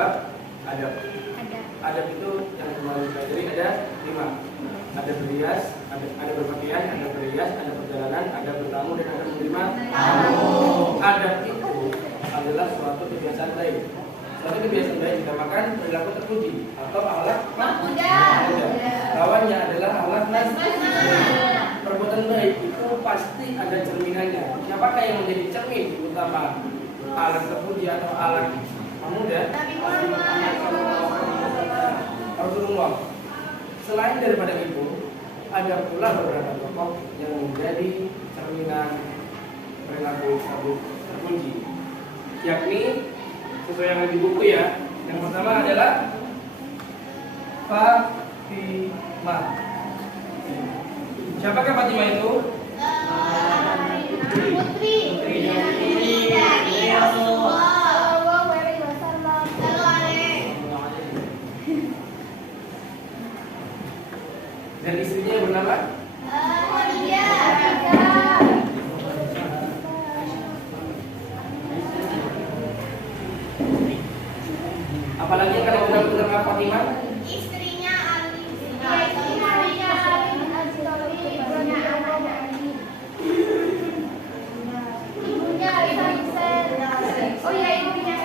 bab adab. Adab itu yang kemarin pelajari ada 5. Ada berhias, ada berpakaian, ada berhias, ada perjalanan, ada bertamu dan ada menerima tamu. Adab itu adalah suatu kebiasaan baik. Suatu kebiasaan baik dinamakan perilaku terpuji atau akhlak mahmudah. Lawannya adalah akhlak mazmumah. Perbuatan baik itu pasti ada cerminannya. Siapakah yang menjadi cermin utama akhlak terpuji atau akhlak mahmudah? Rasulullah. Selain daripada itu, ada pula beberapa tokoh yang menjadi cerminan perilaku terpuji, yakni sesuai yang di buku ya. Yang pertama adalah Fatimah. Siapakah Fatimah itu? Putri dari Rasulullah. Dan istrinya yang bernama? Apalagi yang kalian kenal dengan Fatimah? Istrinya Ali. Ibunya Hasan. Oh ya, ibunya.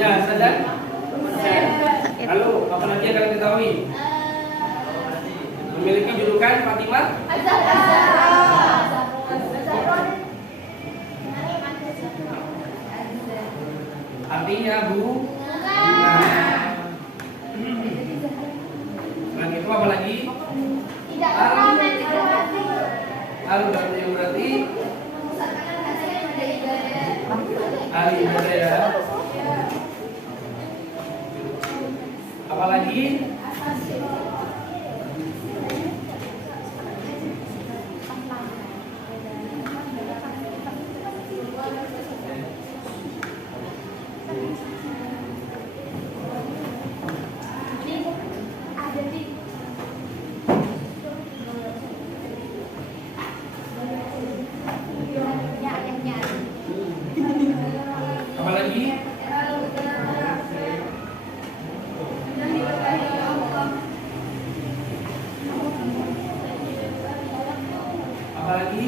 Ya, sadar. Lalu, apa lagi yang kalian ketahui? Memiliki julukan Fatimah? Artinya Bu. Selain itu apa lagi? Tidak pernah mendekati. Al-Bani yang berarti ahli ibadah ya. Apalagi? Apalagi? Apalagi?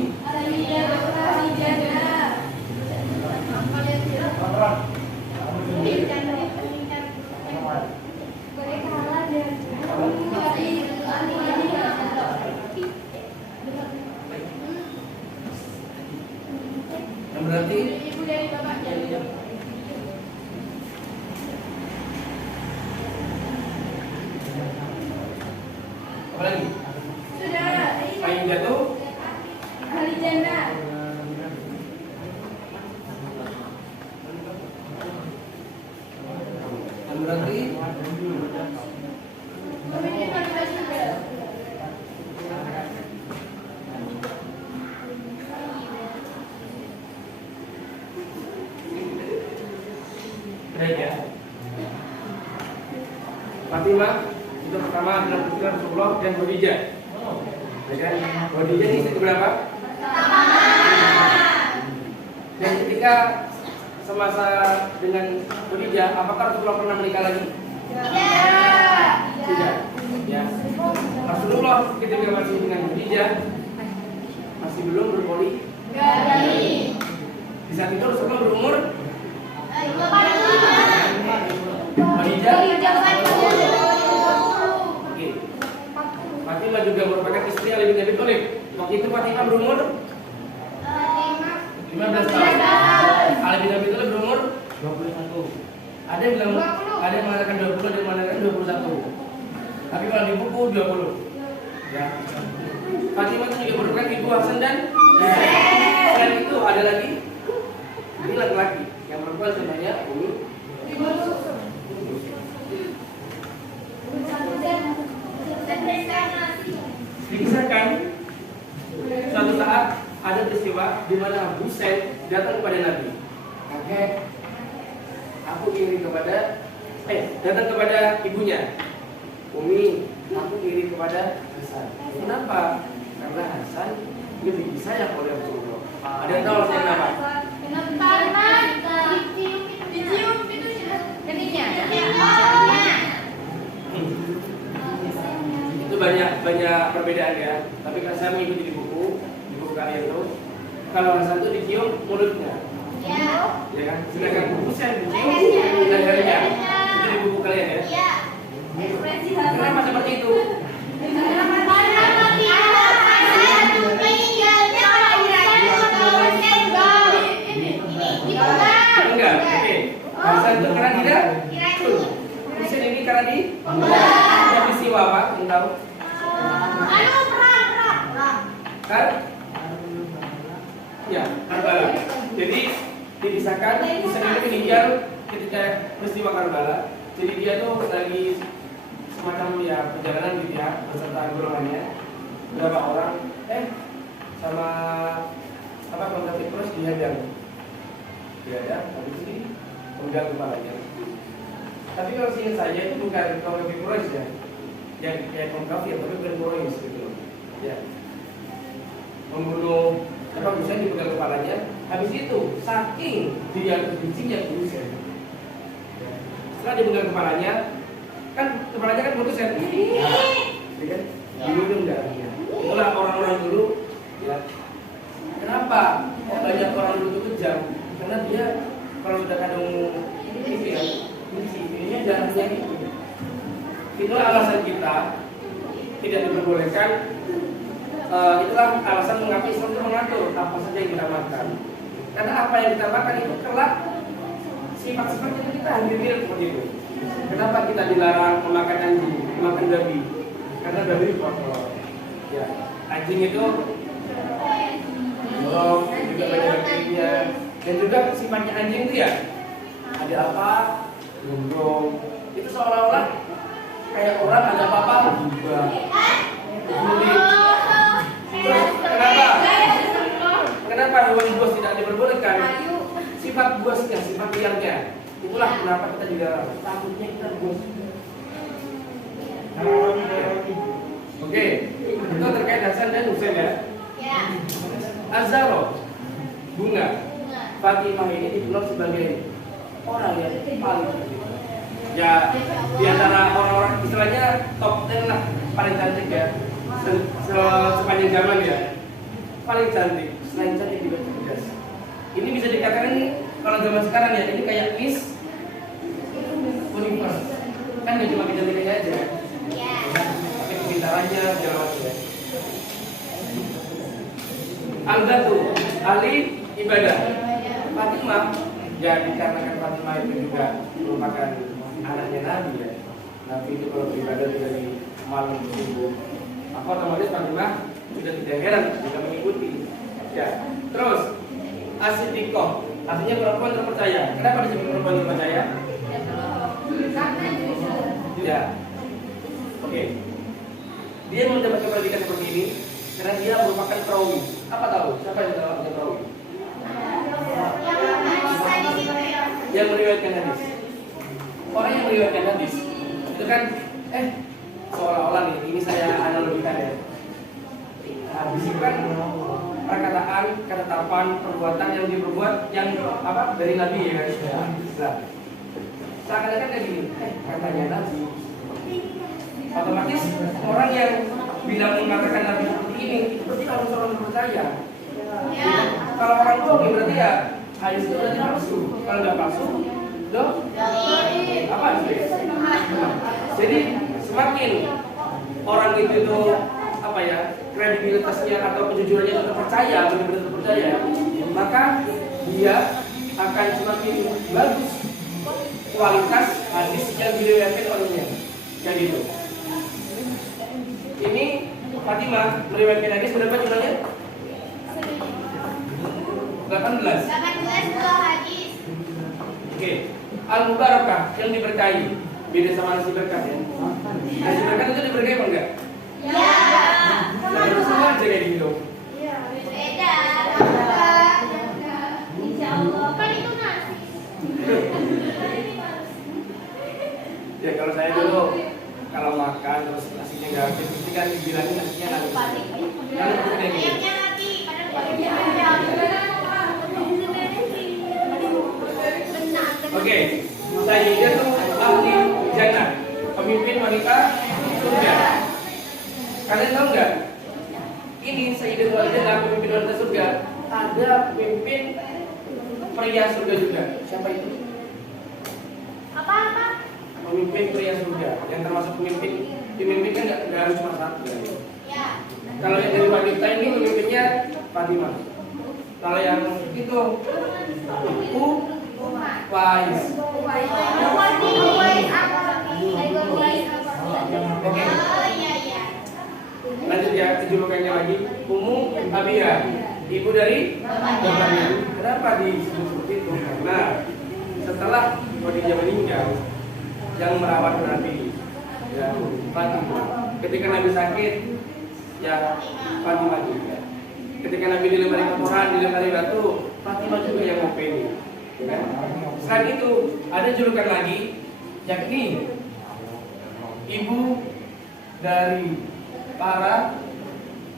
Yang berarti? Ibu dari bapaknya. Apalagi? Saudara, Payung jatuh? ahli jannah. Yang berarti? Pemimpin wanita surga. Baik ya. Fatimah itu pertama adalah putri Rasulullah dan Khadijah. Ya kan? Khadijah ini istri berapa? Dan ketika semasa dengan Khadijah, apakah Rasulullah pernah menikah lagi? Tidak. Ya. Rasulullah ketika masih dengan Khadijah masih belum berpoligami. Di saat itu Rasulullah berumur Khadijah. Oke. Fatimah juga merupakan istri Ali bin Abi Thalib. Waktu itu Fatimah berumur 15 tahun. Ali bin Abi Thalib berumur 21. Ada yang bilang, ada yang mengatakan 20, ada yang mengatakan 21. Tapi kalau di buku 20. Ya. Fatimah itu juga merupakan ibu Hasan dan selain itu ada lagi ini laki-laki yang perempuan sebenarnya Umi. Dikisahkan suatu saat ada peristiwa di mana Husain datang kepada Nabi. Kakek, aku ingin kepada datang kepada ibunya. Umi, aku iri kepada Hasan. Kenapa? Karena Hasan lebih sayang oleh Rasulullah. Ada yang tahu alasannya kenapa? Karena dicium itu keningnya. Itu banyak perbedaan ya. Tapi kalau saya mengikuti di buku kalian tuh, kalau Hasan itu dicium mulutnya, ya kan? Sedangkan Husain dicium lehernya. Itu di buku kalian ya. Kenapa seperti itu? Enggak, oke. Hasan itu karena tidak. Husain ini karena di. Ada peristiwa apa? Yang tahu? Kan? Ya, Karbala. Jadi dibisahkan Husain ini meninggal ketika peristiwa Karbala. Jadi dia tuh lagi semacam ya perjalanan gitu ya beserta golongannya, berapa orang sama apa kontak terus dihadang, habis ini penggal kepalanya. Tapi kalau seingat saya itu bukan kontak terus ya, yang kayak kontak ya, tapi bukan terus gitu ya, membunuh apa Husain dipenggal kepalanya. Habis itu saking dia bencinya Husain, setelah dipenggal kepalanya kan putus ya, kan? Diminum darahnya. Itulah orang-orang dulu, ya. Kenapa? Banyak orang dulu itu kejam, karena dia kalau sudah kandung ini ya, ini darahnya itu. Itulah alasan kita tidak diperbolehkan. Itulah alasan mengapa Islam itu mengatur apa saja yang kita makan. Karena apa yang kita makan itu kelak sifat-sifat itu kita hampir mirip seperti itu. Kenapa kita dilarang memakan anjing, makan babi? Karena babi kotor. Ya, anjing itu juga banyak bakterinya. Dan juga sifatnya anjing itu ya ada apa? Gondrong. Itu seolah-olah kayak orang ada apa-apa juga. Terus kenapa hewan buas tidak diperbolehkan? Sifat buasnya, sifat liarnya. Itulah kenapa kita juga takutnya kita buas. Oke, itu terkait Hasan dan Husain ya. Az-Zahra, bunga. Fatimah ini dikenal sebagai orang yang paling cantik. Ya, di antara orang-orang istilahnya top 10 lah, paling cantik ya. Sepanjang zaman ya. Paling cantik, selain cantik juga cerdas. Ini bisa dikatakan kalau zaman sekarang ya, ini kayak Miss Universe. Kan gak cuma kecantikannya aja. Tapi kepintarannya segala macam ya. Al-Batu, ahli ibadah. Fatimah, ya dikarenakan Fatimah itu juga merupakan anaknya Nabi ya. Nabi itu kalau beribadah dari malam ke subuh, maka otomatis Fatimah sudah tidak heran jika mengikuti. Ya, terus As-Siddiqah, artinya perempuan terpercaya. Kenapa disebut perempuan terpercaya? Ya, oke. Dia mendapatkan pendidikan seperti ini karena dia merupakan perawi. Apa tahu? Siapa yang tahu perawi? Yang meriwayatkan hadis. Orang yang meriwayatkan hadis itu kan seolah-olah nih, ini saya analogikan ya. Hadis itu kan perkataan, ketetapan, perbuatan yang diperbuat yang apa dari Nabi ya kan? Nah, seakan-akan kayak gini, katanya Nabi. Otomatis orang yang bilang mengatakan Nabi seperti ini, itu berarti harus orang percaya. Kalau orang bohong berarti ya hadis itu berarti palsu. Kalau nggak palsu, loh? Apa sih? Jadi semakin orang itu apa ya, kredibilitasnya atau kejujurannya itu terpercaya, benar-benar terpercaya, maka dia akan semakin bagus kualitas hadis yang diriwayatkan olehnya. Kayak gitu. Ini Fatimah meriwayatkan hadis berapa jumlahnya? 18 hadis. Oke. Al-Mubarakah yang diberkahi. Beda sama nasi berkah ya. Nasi berkah itu diberkahi apa enggak? Ya. Tapi semua aja kayak gitu. Beda. Insya Allah kan itu nasi. Ya kalau saya dulu kalau makan terus nasinya nggak habis, pasti kan dibilangin nasinya nggak habis. Kalau itu kayak gitu. Ayamnya nanti pada Oke, Sayyidah tuh ahli jannah, pemimpin wanita surga. Kalian tahu nggak? Ini Sayyidah jannah, pemimpin wanita surga. Ada pemimpin pria surga juga. Siapa itu? apa? Pemimpin pria surga. Yang termasuk pemimpin kan nggak harus cuma satu. Ya. Kalau yang dari wanita ini pemimpinnya Fatimah. Kalau yang itu Wais. Oke. Lanjut ya, kejulukannya lagi Ummu Abiyah, ibu dari bapaknya. Kenapa disebut seperti itu? Karena setelah Khadijah meninggal, yang merawat Nabi, ya Fatimah. Ketika Nabi sakit, ya Fatimah juga. Ketika Nabi dilempari kotoran, dilempari batu, Fatimah juga yang ngopeni. Ya. Selain itu, ada julukan lagi, yakni ibu dari para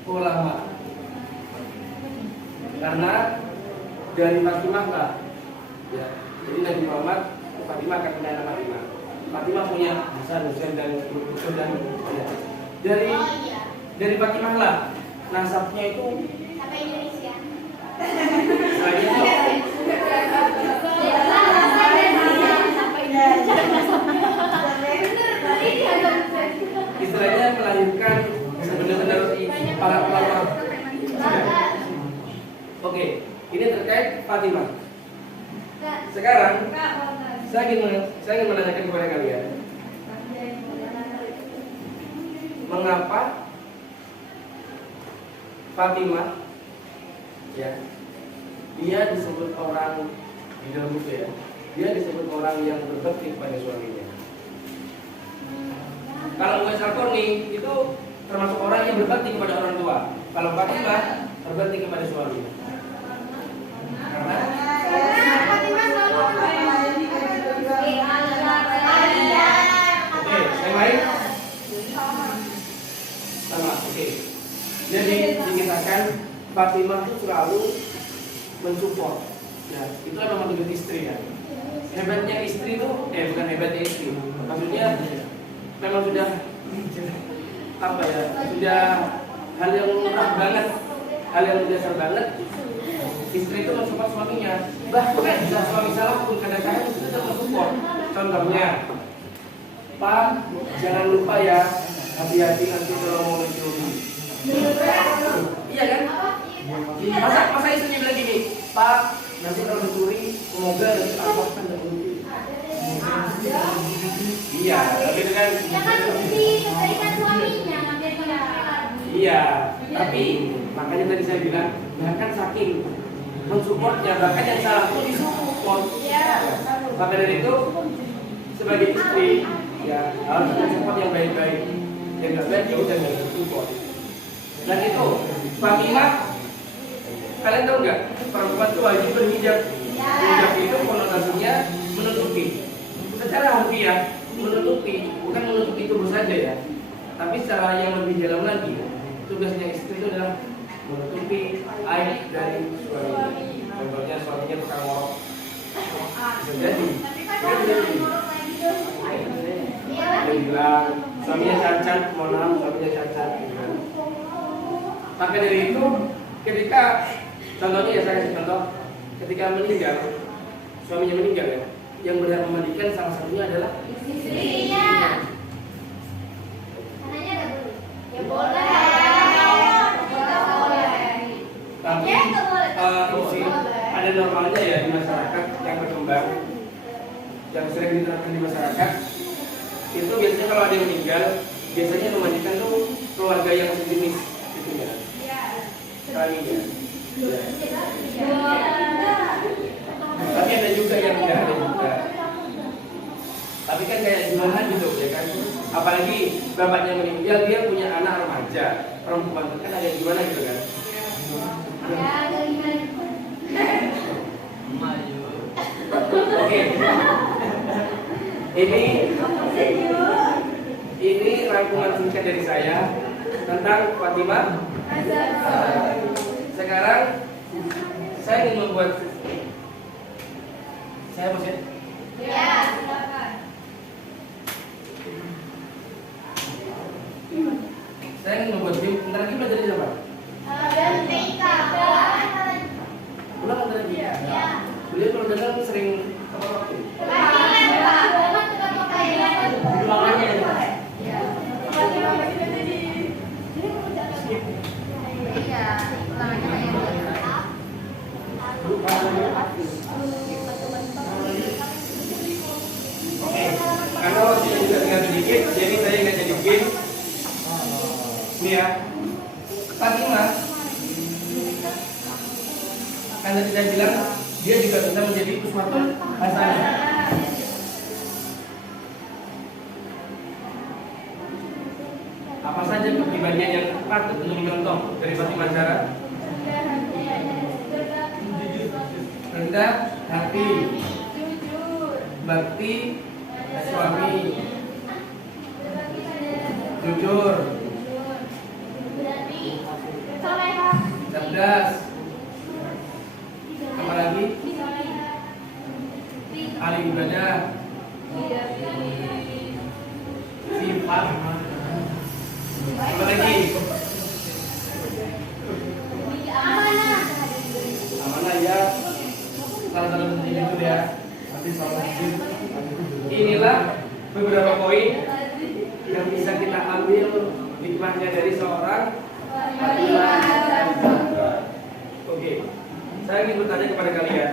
ulama. Karena dari Fatimah lah, ya. Jadi Nabi Muhammad, Fatimah akan punya anak Fatimah. Fatimah punya Hasan, Husain dan ya. Dari Fatimah lah, nasabnya itu Sampai Indonesia. selain itu istilahnya melahirkan benar-benar para ulama. Oke, ini terkait Fatimah. Sekarang saya ingin menanyakan kepada kalian, mengapa Fatimah ya dia disebut orang di dalam buku ya, dia disebut orang yang berbakti kepada suaminya. Kalau Uwais Al-Qarni itu termasuk orang yang berbakti kepada orang tua. Kalau Fatimah berbakti kepada suami. Karena oke, yang lain sama. Oke. Jadi dikatakan Fatimah itu selalu mensupport. Ya, itulah nomor tujuh istri ya. Hebatnya istri itu, bukan hebatnya istri. Maksudnya memang sudah apa ya? Sudah hal yang murah banget, hal yang biasa banget. Istri itu mensupport suaminya. Bahkan jika suami salah pun kadang-kadang itu tetap mensupport. Contohnya, Pak, jangan lupa ya, hati-hati nanti kalau mau mencuri. Iya kan? Masa istrinya bilang gini, Pak, nanti kalau mencuri, semoga nanti Allah akan mencuri. Iya, tapi itu kan. Jangan diberikan suaminya, nanti Iya, tapi makanya tadi saya bilang, bahkan saking mensupportnya, bahkan yang salah pun disupport. Maka dari itu, sebagai istri, ya harus mensupport yang baik-baik. Yang nggak baik ya udah nggak support. Dan itu, Fatimah, kalian tahu nggak? Perempuan itu wajib berhijab. Hijab itu konotasinya menutupi. Secara harfiah menutupi, bukan menutupi tubuh saja ya, tapi secara yang lebih dalam lagi, tugasnya istri itu adalah menutupi aib dari suami. Contohnya suaminya tukang ngorok, bisa jadi. Dia bilang suaminya cacat, mohon maaf suaminya cacat. Maka dari itu, ketika contohnya ya saya kasih contoh, ketika meninggal, suaminya meninggal ya, yang berhak memandikan salah satunya adalah istrinya. Anaknya ada boleh? Ya boleh. Tapi ada normalnya ya di masyarakat yang berkembang, yang sering diterapkan di masyarakat. Itu biasanya kalau ada yang meninggal, biasanya memandikan tuh keluarga yang sejenis gitu ya. Kalinya. Tapi ada juga yang tidak ada juga. Tapi kan kayak gimana gitu ya kan. Apalagi bapaknya meninggal, dia punya anak remaja perempuan, kan ada yang gimana gitu kan. Oke. Ini rangkuman singkat dari saya tentang Fatimah. Sekarang saya ingin membuat. Saya mau sih. Ya, silakan. Saya ingin membuat game. Bentar lagi belajar di apa? Dan TK. Ulang bentar lagi. Ya. Beliau kalau dagang sering tepat waktu. Ulangannya ya. Karena waktunya juga tinggal sedikit, jadi saya ingat jadi game. Ini ya, Fatimah. Karena tidak bilang dia juga bisa menjadi uswatun hasanah. Apa saja kepribadian yang patut untuk dicontoh dari Fatimah Zahra? Rendah hati, bakti suami, jujur, cerdas, apalagi ahli ibadah, sifat, apalagi amanah ya, salah satu penting itu ya. Inilah beberapa poin yang bisa kita ambil hikmahnya dari seorang Fatimah. Oke, saya ingin bertanya kepada kalian,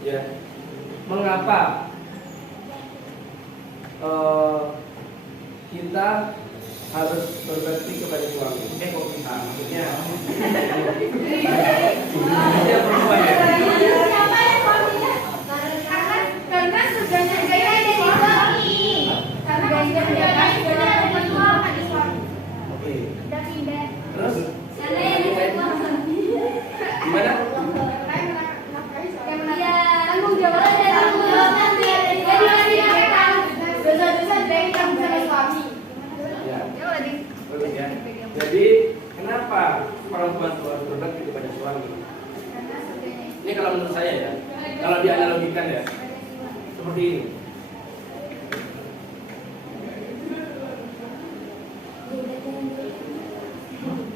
ya, mengapa kita harus berbakti kepada suami? Kok kita? Maksudnya, dia perempuan ya. Karena surganya dia ada di suami. Karena surganya dia ada di suami. Oke. Udah pindah. Terus? Sana yang di suami. Gimana? Ya, tanggung jawab dari tanggung jawab nanti. Jadi dosa-dosa dari tanggung jawab suami. Ya. Bagus ya. Jadi kenapa perempuan itu harus berbakti kepada suami? Ini kalau menurut saya ya, kalau dianalogikan ya, seperti ini.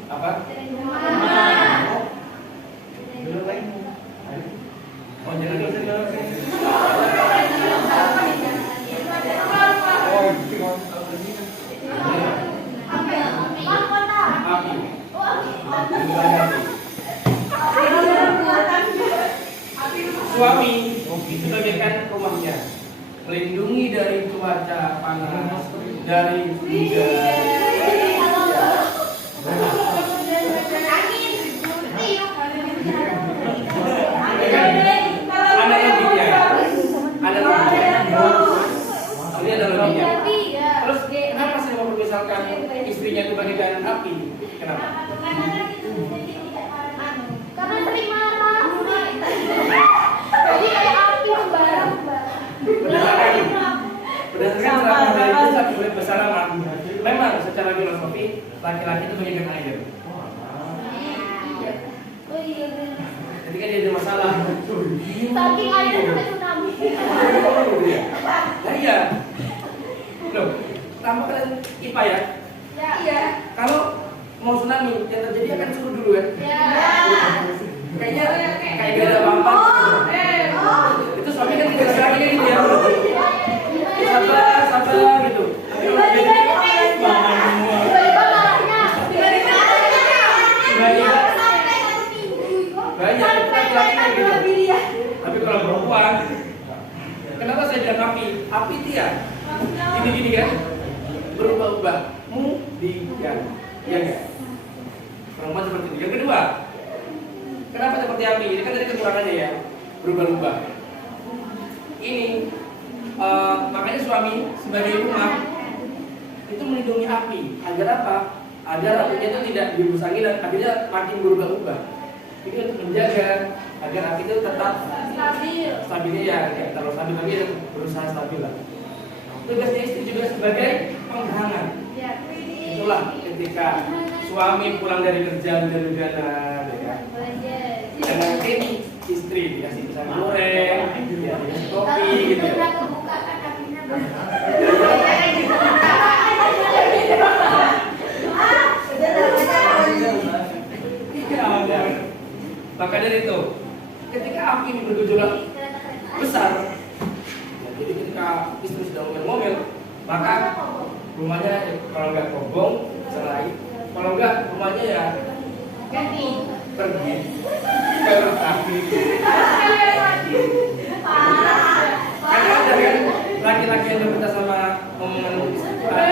Apa? Oh, jangan api. Suami itu bagaikan rumahnya, melindungi dari cuaca panas, dari hujan. Ini ada lebihnya. Terus kenapa saya mau misalkan istrinya itu bagaikan api? Kenapa? Karena sering marah. Jadi kayak api membara. Berdasarkan ceramah dari Ustaz Muhammad Basarama, memang secara filosofi laki-laki itu bagaikan air. Oh iya benar. Ketika dia ada masalah, Saking air sampai tsunami. nah iya. Loh, tambah kalian IPA ya? Iya. Kalau mau tsunami yang terjadi akan suruh dulu kan? Ya. Kayaknya kayak gak ada apa-apa. Itu suami kan tidak serang kayak gitu ya. Sabar gitu. Tiba-tiba marahnya. Banyak laki-laki gitu. Tapi kalau perempuan, kenapa saya bilang api? Api itu ya gini-gini kan, berubah-ubah, mudian, ya nggak? Perempuan seperti itu. Yang kedua, kenapa seperti api? Ini kan dari kekurangannya ya, berubah-ubah. Ini makanya suami sebagai rumah itu melindungi api agar apa? Agar apinya itu tidak dirusangi dan akhirnya makin berubah-ubah. Ini untuk menjaga agar hati itu tetap Stabil. stabilnya ya, kayak terlalu stabil tapi ya berusaha stabil lah. Tugasnya istri juga sebagai penghangat. Ya. Itulah ketika suami pulang dari kerja hujan-hujanan, ya kan? Dan mungkin istri dikasih pisang goreng, ya, dikasih kopi, gitu ya. Maka dari itu, ketika api ini bergejolak besar, ya, jadi ketika istri sedang ngomel-ngomel, maka rumahnya kalau nggak kobong, cerai. Kalau nggak rumahnya ya Ganti. pergi ke api. Karena ada kan laki-laki yang berpindah sama omongan istri itu ada.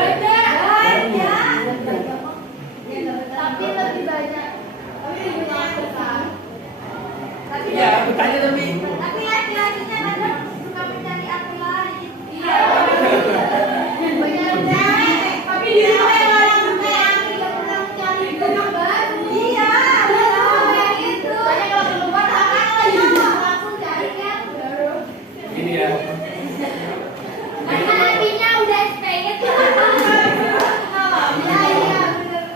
Tapi lebih banyak. Iya, bertanya tapi Tapi laki-lakinya kadang suka mencari aku lain. Iya. Tapi dia yang orang kayak tidak pernah mencari orang baru. Iya. Itu. Soalnya kalau keluar langsung cari yang baru. ini ya. Karena hatinya udah pengen tuh. Iya, benar.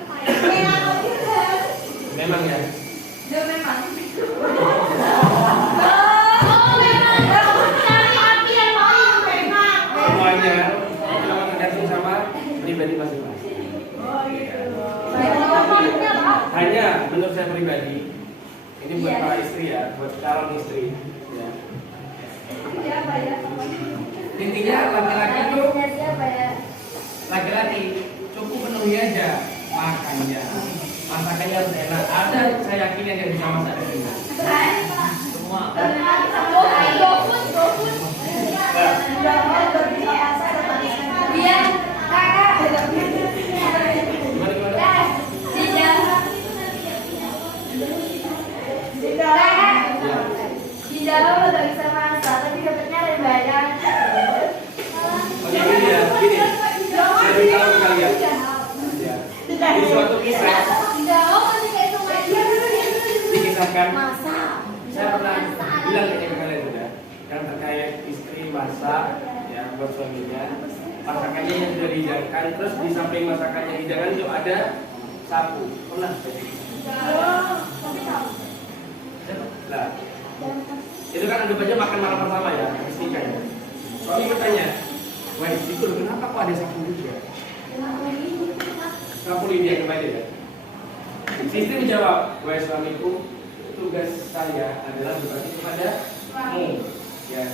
Memang ya. Ya memang. Oh, memang. Cari api yang mau memang. Semuanya memang tergantung sama pribadi masing-masing. Hanya menurut saya pribadi, ini buat para istri ya, buat calon istri. Ya. Siapa ya? Intinya laki-laki itu, Siapa ya? laki-laki cukup penuhi aja makannya, masakannya harus enak. Ada saya yakin yang nggak bisa masak dari ini. Semua. Iya, kakak. Gimana gimana? Di dalam udah bisa masak, tapi dapetnya lebih banyak. Oke gini ya, gini. Saya beritahu kalian. Ya. Di suatu kisah dikisahkan, saya pernah bilang ke kalian juga, yang terkait istri masak, ya buat suaminya, masakannya yang sudah dihidangkan, terus di samping masakannya hidangan itu ada sapu. Pernah? Nah, itu kan anggap aja makan malam bersama ya, istrinya. Suami bertanya, wah istriku kenapa kok ada sapu juga? Sapu Lydia kembali ya. Si istri menjawab, wah suamiku, tugas saya adalah berbakti kepadamu. Ya,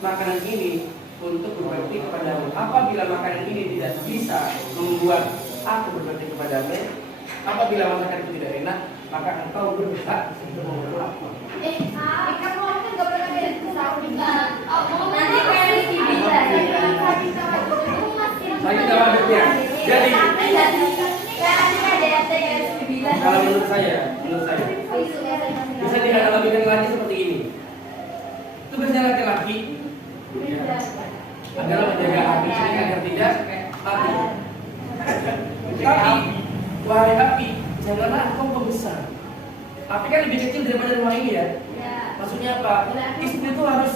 makanan ini untuk berbakti kepadamu. Apabila makanan ini tidak bisa membuat aku berbakti kepadamu, apabila masakan itu tidak enak, maka engkau berhak untuk membunuh aku. Kan ngomong kan gak pernah beda nanti kayak Rizky bilang Saya tidak ada ya. Jadi kalau menurut saya bisa dianalogikan lagi seperti ini. Tugasnya laki-laki adalah menjaga api ini agar tidak mati. Tapi wahai api, janganlah engkau membesar. Api kan lebih kecil daripada rumah ini ya. Maksudnya apa? Istri itu harus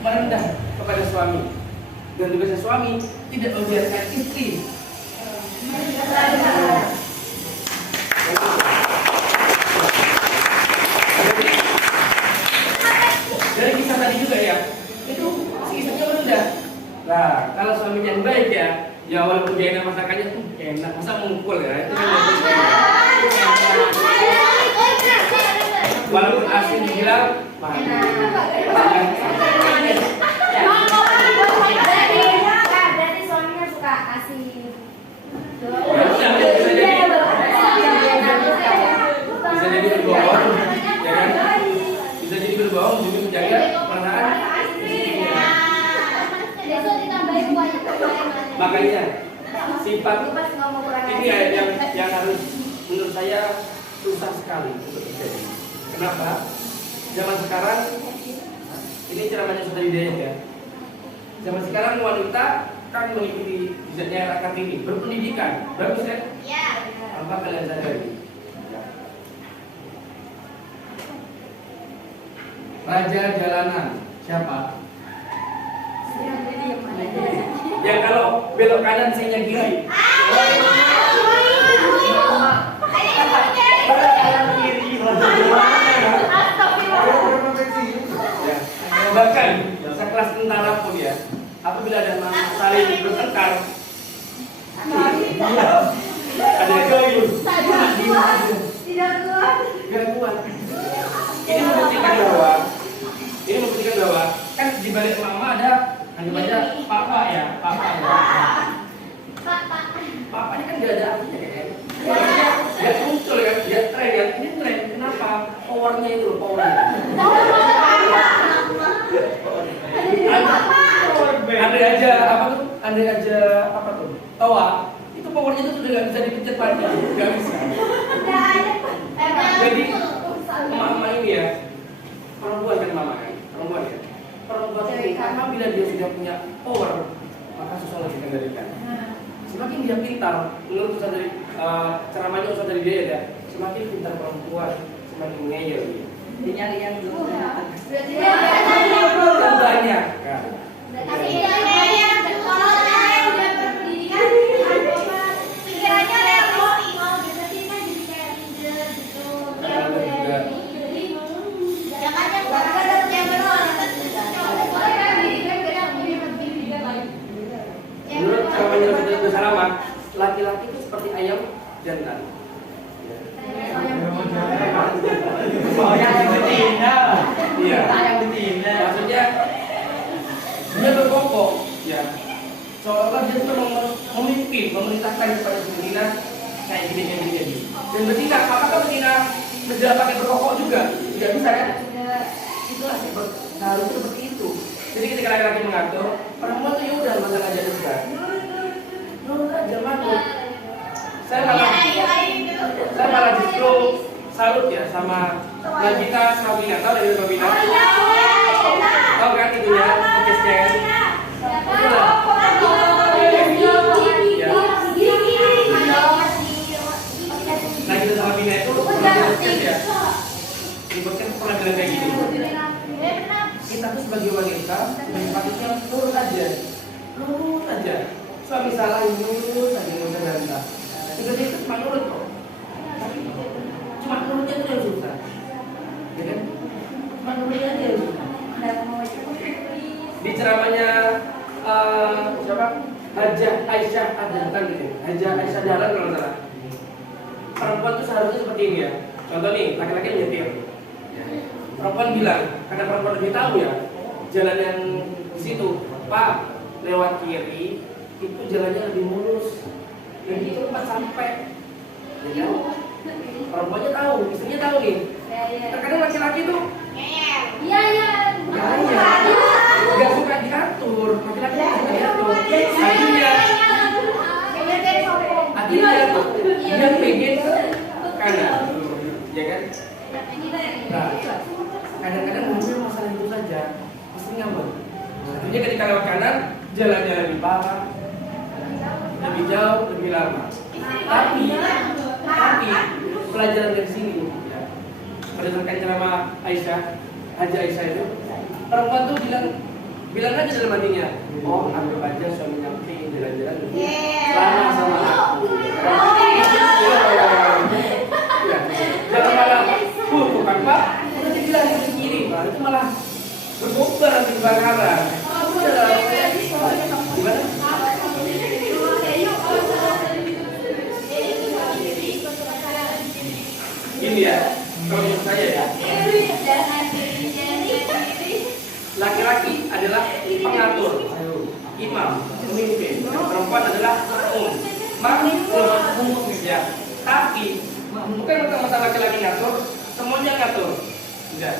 merendah kepada suami. Dan tugasnya suami tidak membiarkan istri. Dari kisah tadi juga ya, itu si istrinya merendah. Nah, kalau suaminya yang baik ya, ya walaupun dia enak masakannya tuh enak, masa mengukul ya, itu kan bagus ya. Walaupun asin dibilang mahal. Berarti suaminya suka kasih. Bisa jadi berbohong, ya kan? Bisa jadi berbohong juga menjaga perasaan istrinya. Makanya sifat ini ya yang harus menurut saya susah sekali untuk terjadi. Kenapa? Zaman sekarang ini ceramahnya sudah Hidayat ya. Zaman sekarang wanita kan mengikuti jejaknya era Kartini, berpendidikan, bagus ya? Iya. Tanpa kalian sadari. Raja jalanan siapa? Yang kalau belok kanan saya kiri. Bahkan sekelas tentara pun ya, apabila ada saling bertengkar, ada gayung, Tidak kuat. gak kuat. Ini membuktikan bahwa kan di balik mama ada hanya baca papa ya, papa ya. Papa ini kan gak ada artinya kan? Dia muncul kan, dia tren ya. Ini tren, kenapa? Powernya itu loh, powernya. Andai aja apa tuh? Andai aja apa tuh? Toa. Itu powernya itu sudah gak bisa dipencet lagi, gak bisa. Jadi mama ini ya, perempuan kan mama kan, perempuan ya. Perempuan itu apabila dia sudah punya power, maka susah lagi dikendalikan. Semakin dia pintar, menurut Ustaz dari ceramahnya Ustaz dari dia ya, semakin pintar perempuan, semakin ngeyel dia. Dia nyari yang banyak. Tapi yang sekolah udah berpendidikan, pikirannya realistis mau gitu sih kan jadi kayak leader gitu. Ya kan yang baru dapet yang baru menurut ceramahnya Ustaz Bersalamat, laki-laki itu seperti ayam jantan. Oh, yang betina. Iya. Yang betina. Maksudnya dia berkokok, ya. Seolah-olah dia itu memimpin, memerintahkan kepada betina kayak gini. Dan betina, apakah betina menjalan pakai berkokok juga? Tidak bisa kan? Itulah seharusnya seperti itu. Jadi ketika laki-laki mengatur, perempuan itu ya udah masak aja juga. Nurut aja manut. Saya malah justru salut ya sama Nagita Sabina. Tahu dari Sabina? Tahu kan itunya, podcastnya kan? Nagita Sabina itu pernah podcast ya. Di podcast pernah bilang kayak gini. Kita tuh sebagai wanita sepatutnya nurut aja. Suami salah nurut aja, nggak usah bantah. Itu cuma nurut kok. Tapi cuma nurutnya itu yang susah, ya kan? Cuma nurutnya aja yang susah. Di ceramahnya siapa? Hajah Aisyah ada bukan gitu? Hajah Aisyah Dahlan kalau nggak salah. Perempuan tuh seharusnya seperti ini ya. Contoh nih, laki-laki menyetir. Perempuan bilang, karena perempuan lebih tahu ya, jalan yang di situ, Pak, lewat kiri itu jalannya lebih mulus, dan itu cepat sampai. Ya kan? Perempuannya tahu, istrinya tahu nih. Terkadang laki-laki tuh nggak suka diatur, laki-laki nggak suka diatur. Akhirnya dia pengen ke kanan, ya kan? Nah, kadang-kadang mungkin masalah itu saja, istri ngambek. Artinya ketika lewat kanan, jalannya lebih parah, lebih jauh, lebih lama. Tapi pelajaran dari sini, ya, berdasarkan ceramah Aisyah, Hajah Aisyah itu, perempuan tuh bilang aja dalam hatinya, oh anggap aja suami nyampe jalan-jalan lama sama aku. Jangan malah, tuh kan Pak, udah dibilang ke kiri Pak, itu malah berkobar nanti kebakaran. Gimana? Gini ya, kalau menurut saya ya, laki-laki adalah pengatur, imam, pemimpin, perempuan adalah makmum, ya. Tapi bukan mata laki-laki ngatur, semuanya ngatur. Tidak.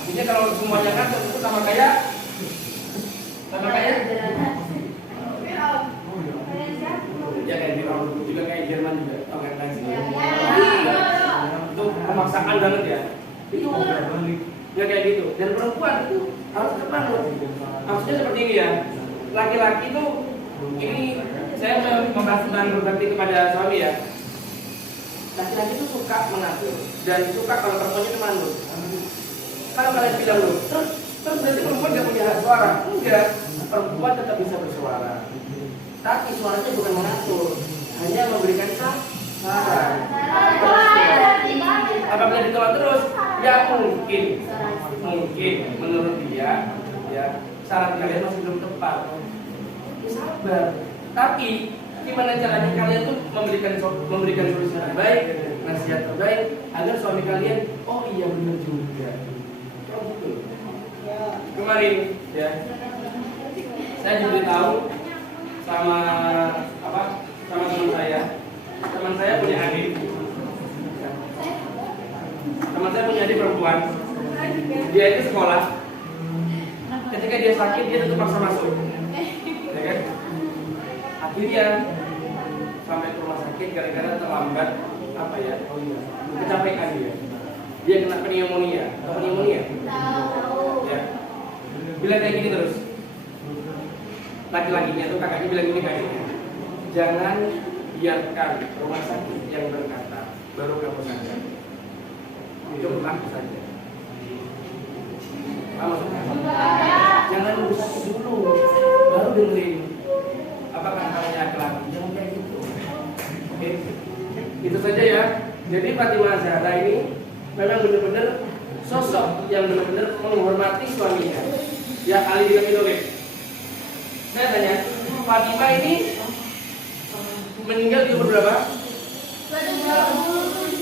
Artinya kalau semuanya ngatur itu sama kayak ya kayak Firaun juga kayak Jerman juga organisasi. Itu pemaksaan banget ya. Itu nggak kayak gitu. Dan perempuan itu harus terpanut. Maksudnya seperti ini ya. Laki-laki itu ini saya membahas dan berbakti kepada suami ya. Laki-laki itu suka mengatur dan suka kalau perempuannya itu manut. Kalau kalian bilang loh, terus berarti perempuan gak punya hak suara? Enggak, perempuan tetap bisa bersuara. Tapi suaranya bukan mengatur, hanya memberikan saran. Apabila ditolak terus, ya mungkin menurut dia, ya saran kalian masih belum tepat. Ya sabar. Tapi gimana caranya kalian tuh memberikan solusi terbaik, nasihat terbaik agar suami kalian, oh iya benar juga. Oh gitu. Kemarin, ya, saya diberitahu sama teman saya. Teman saya punya adik. Teman saya punya adik perempuan. Dia itu sekolah. Ketika dia sakit, dia tetap paksa masuk. Ya kan? Akhirnya sampai ke rumah sakit gara-gara terlambat kecapean dia kena pneumonia. Ya. Bilang kayak gini terus. Laki-lakinya tuh kakaknya bilang gini kayaknya, jangan biarkan rumah sakit yang berkata baru kamu sadar. Itu aku saja. Jangan dulu baru dengerin apa kata-katanya laki-laki. Jangan kayak gitu. Oke. Itu saja ya. Jadi Fatimah Zahra ini memang benar-benar sosok yang benar-benar menghormati suaminya. Ya, Ali bin Abi Thalib. Saya tanya, Fatimah ini meninggal di umur berapa?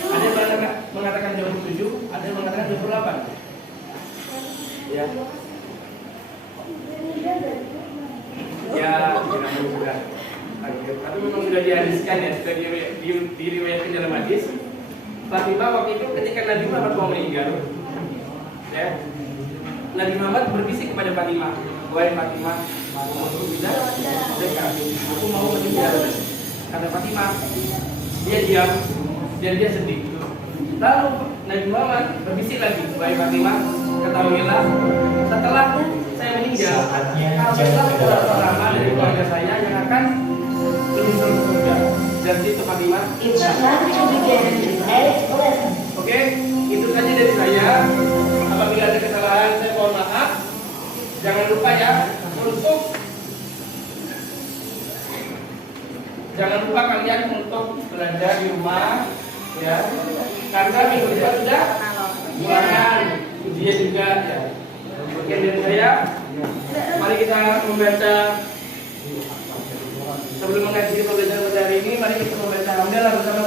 Ada yang mengatakan 27, ada yang mengatakan 28. Ya. Ya, namanya sudah. Tapi memang sudah dihadiskan ya, sudah diriwayatkan dalam hadis. Fatimah waktu itu ketika Nabi Muhammad mau meninggal, ya, Nabi Muhammad berbisik kepada Fatimah, wahai Fatimah, aku tidak dekat, aku mau meninggal. Kata Fatimah, dia diam dan dia sedih. Lalu Nabi Muhammad berbisik lagi, wahai Fatimah, ketahuilah, setelah saya meninggal, ada orang dari keluarga saya yang akan menyusul surga. Dan itu Fatimah. Oke, itu saja dari saya. Apabila ada kesalahan, saya mohon maaf. Jangan lupa ya, jangan lupa kalian untuk belajar di rumah, ya. Karena minggu depan sudah ulangan, ujian juga, ya. Sekian dari saya. Mari kita membaca. Sebelum mengakhiri pembelajaran pada hari ini, mari kita membaca hamdalah bersama.